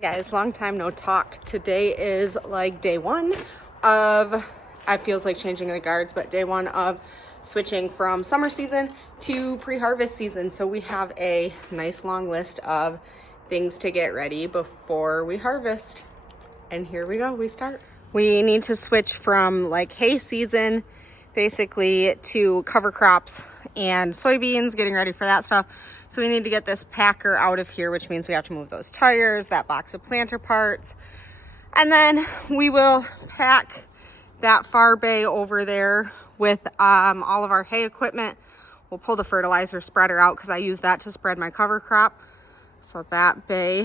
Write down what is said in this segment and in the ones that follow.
Guys, long time no talk. Today is like day one of, it feels like changing the guards, but day one of switching from summer season to pre-harvest season. So we have a nice long list of things to get ready before we harvest. And here we go, we start. We need to switch from like hay season basically to cover crops and soybeans, getting ready for that stuff. So we need to get this packer out of here, which means we have to move those tires, that box of planter parts. And then we will pack that far bay over there with all of our hay equipment. We'll pull the fertilizer spreader out because I use that to spread my cover crop. So that bay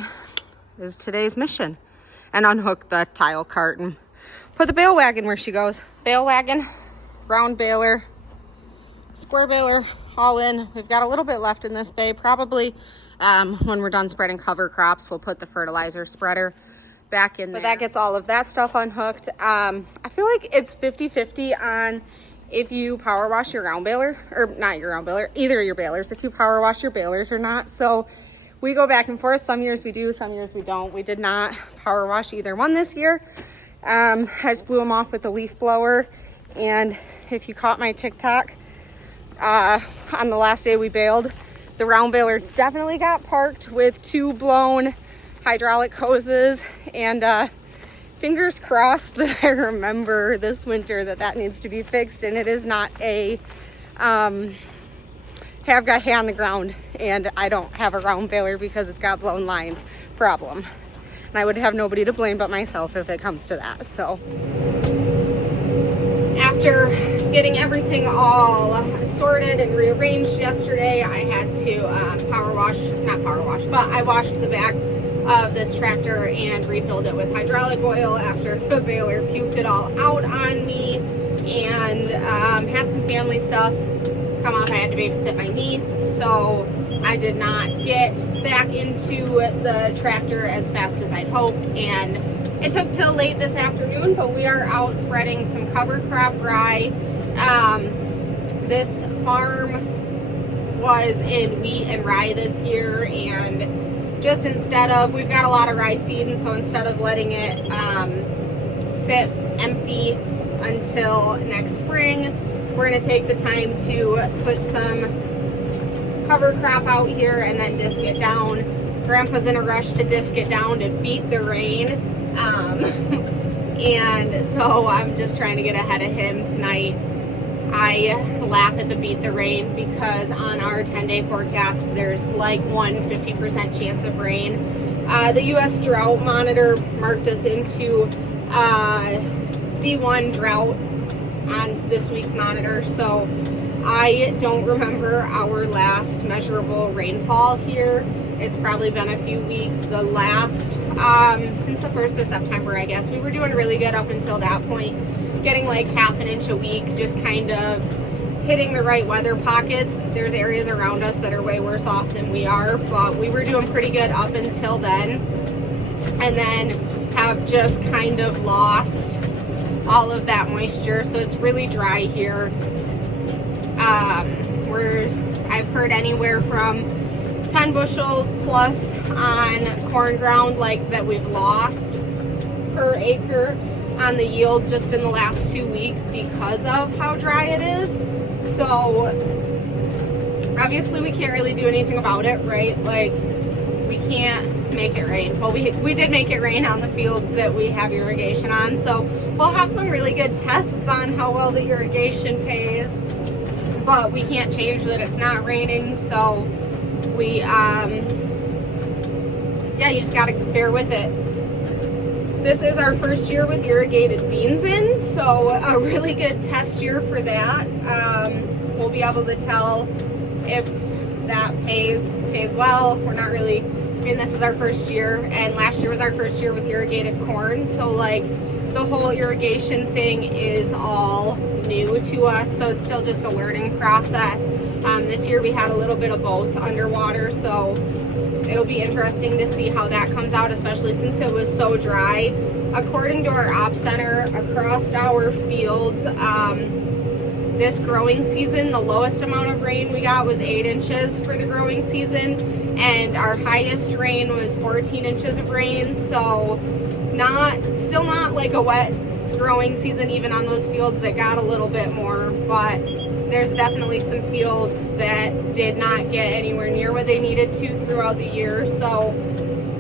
is today's mission. And unhook the tile cart and put the bale wagon where she goes. Bale wagon, round baler, square baler, all in. We've got a little bit left in this bay. Probably when we're done spreading cover crops, we'll put the fertilizer spreader back in there. But that gets all of that stuff unhooked. I feel like it's 50-50 on if you power wash your round baler, or not your round baler, either of your balers, if you power wash your balers or not. So we go back and forth. Some years we do, some years we don't. We did not power wash either one this year. I just blew them off with the leaf blower. And if you caught my TikTok, on the last day we baled, the round baler definitely got parked with 2 blown hydraulic hoses, and fingers crossed that I remember this winter that needs to be fixed, and it is not a have got hay on the ground and I don't have a round baler because it's got blown lines problem, and I would have nobody to blame but myself if it comes to that. So after getting everything all sorted and rearranged yesterday, I had to I washed the back of this tractor and refilled it with hydraulic oil after the baler puked it all out on me, and had some family stuff come up. I had to babysit my niece, so I did not get back into the tractor as fast as I'd hoped, and it took till late this afternoon, but we are out spreading some cover crop rye. This farm was in wheat and rye this year, and just instead of, we've got a lot of rye seed, and so instead of letting it sit empty until next spring, we're going to take the time to put some cover crop out here and then disc it down. Grandpa's in a rush to disc it down to beat the rain. And so I'm just trying to get ahead of him tonight. I laugh at the beat the rain because on our 10-day forecast, there's like 50% chance of rain. The U.S. Drought Monitor marked us into D1 drought on this week's monitor, so I don't remember our last measurable rainfall here. It's probably been a few weeks. The last, since the 1st of September, I guess. We were doing really good up until that point, getting like half an inch a week, just kind of hitting the right weather pockets. There's areas around us that are way worse off than we are, but we were doing pretty good up until then, and then have just kind of lost all of that moisture, so it's really dry here. I've heard anywhere from 10 bushels plus on corn ground like that we've lost per acre on the yield just in the last 2 weeks because of how dry it is. So obviously we can't really do anything about it, right? Like, we can't make it rain. Well, we did make it rain on the fields that we have irrigation on, so we'll have some really good tests on how well the irrigation pays, but we can't change that it's not raining. So we you just gotta bear with it. This is our first year with irrigated beans in, so a really good test year for that. We'll be able to tell if that pays well. We're not really, this is our first year, and last year was our first year with irrigated corn, so like the whole irrigation thing is all new to us, so it's still just a learning process. This year we had a little bit of both underwater, so it'll be interesting to see how that comes out, especially since it was so dry. According to our op center, across our fields, this growing season, the lowest amount of rain we got was 8 inches for the growing season, and our highest rain was 14 inches of rain, so still not like a wet growing season even on those fields that got a little bit more, but there's definitely some fields that did not get anywhere near what they needed to throughout the year. So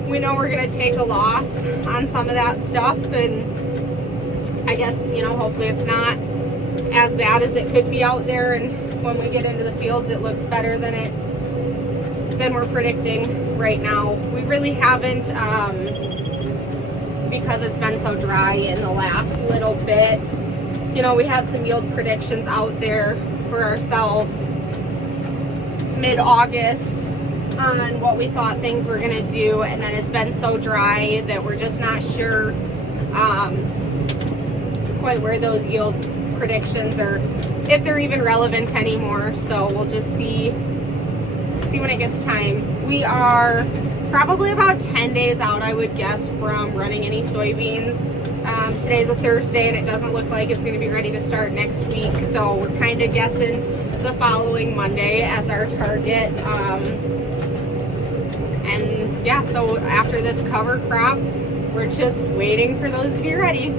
we know we're going to take a loss on some of that stuff, and I guess, you know, hopefully it's not as bad as it could be out there, and when we get into the fields it looks better than we're predicting right now. We really haven't, because it's been so dry in the last little bit, you know, we had some yield predictions out there for ourselves mid-August on what we thought things were going to do, and then it's been so dry that we're just not sure quite where those yield predictions are, if they're even relevant anymore. So we'll just see when it gets time. We are probably about 10 days out, I would guess, from running any soybeans. Today's a Thursday and it doesn't look like it's going to be ready to start next week, so we're kind of guessing the following Monday as our target. And yeah, so after this cover crop, we're just waiting for those to be ready.